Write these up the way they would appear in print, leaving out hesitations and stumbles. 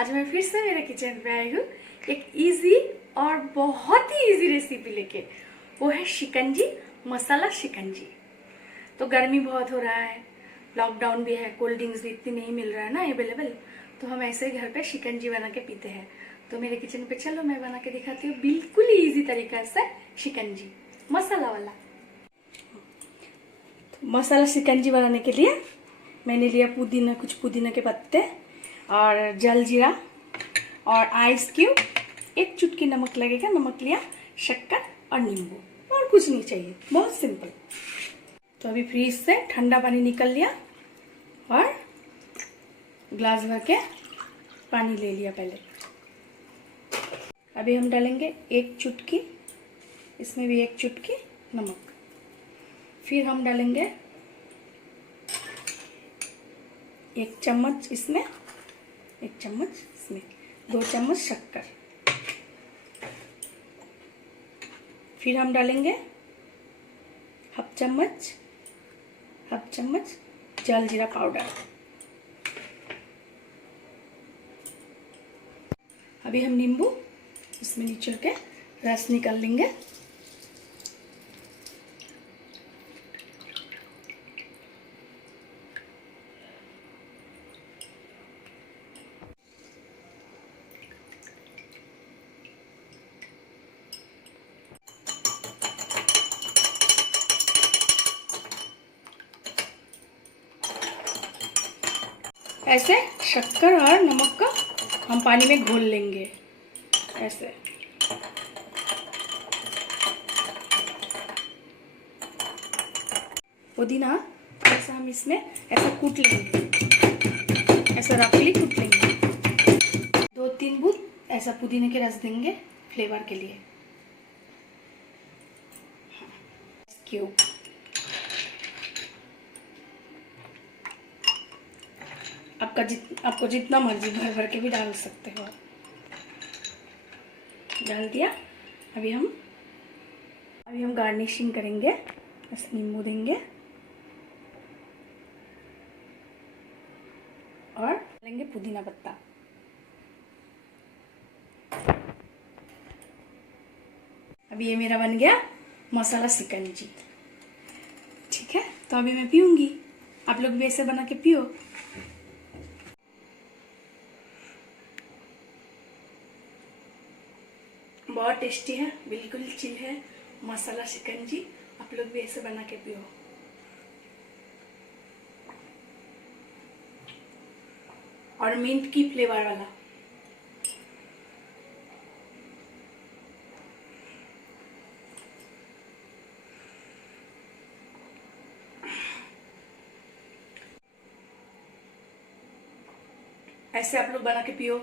आज मैं फिर से मेरे किचन पे आई हूँ एक इजी और बहुत ही इजी रेसिपी लेके। वो है शिकंजी, मसाला शिकंजी। तो गर्मी बहुत हो रहा है, लॉकडाउन भी है, कोल्ड ड्रिंक्स भी इतनी नहीं मिल रहा है ना अवेलेबल, तो हम ऐसे ही घर पे शिकंजी बना के पीते हैं। तो मेरे किचन पे चलो मैं बना के दिखाती हूँ बिल्कुल ही इजी तरीका से शिकंजी मसाला वाला। तो मसाला शिकंजी बनाने के लिए मैंने लिया पुदीना, कुछ पुदीना के पत्ते और जलजीरा और आइस क्यूब, एक चुटकी नमक लगेगा, नमक लिया, शक्कर और नींबू, और कुछ नहीं चाहिए, बहुत सिंपल। तो अभी फ्रीज से ठंडा पानी निकल लिया और ग्लास भर के पानी ले लिया पहले। अभी हम डालेंगे एक चुटकी, इसमें भी एक चुटकी नमक। फिर हम डालेंगे एक चम्मच इसमें, एक चम्मच इसमें, 2 चम्मच शक्कर। फिर हम डालेंगे हाफ चम्मच जलजीरा पाउडर। अभी हम नींबू इसमें निचोड़ के रस निकाल लेंगे। ऐसे शक्कर और नमक का हम पानी में घोल लेंगे ऐसे। पुदीना ऐसा हम इसमें ऐसा कूट लेंगे, ऐसा रफली कूट लेंगे। 2-3 बूंद ऐसा पुदीने के रस देंगे फ्लेवर के लिए। क्यूब आपको जितना मर्जी भर भर के भी डाल सकते हो। डाल दिया। अभी हम गार्निशिंग करेंगे, बस नींबू देंगे और डालेंगे पुदीना पत्ता। अभी ये मेरा बन गया मसाला शिकंजी। ठीक है, तो अभी मैं पीऊंगी, आप लोग भी ऐसे बना के पियो। बहुत टेस्टी है, बिल्कुल चिल है मसाला शिकंजी। आप लोग भी ऐसे बना के पियो। और मिंट की फ्लेवर वाला। ऐसे आप लोग बना के पियो,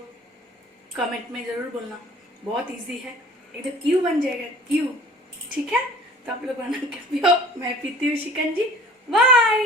कमेंट में जरूर बोलना। बहुत इजी है, एकदम क्यों बन जाएगा, क्यों। ठीक है, तो आप लोग बना के पियो, मैं पीती हूँ शिकंजी। बाय।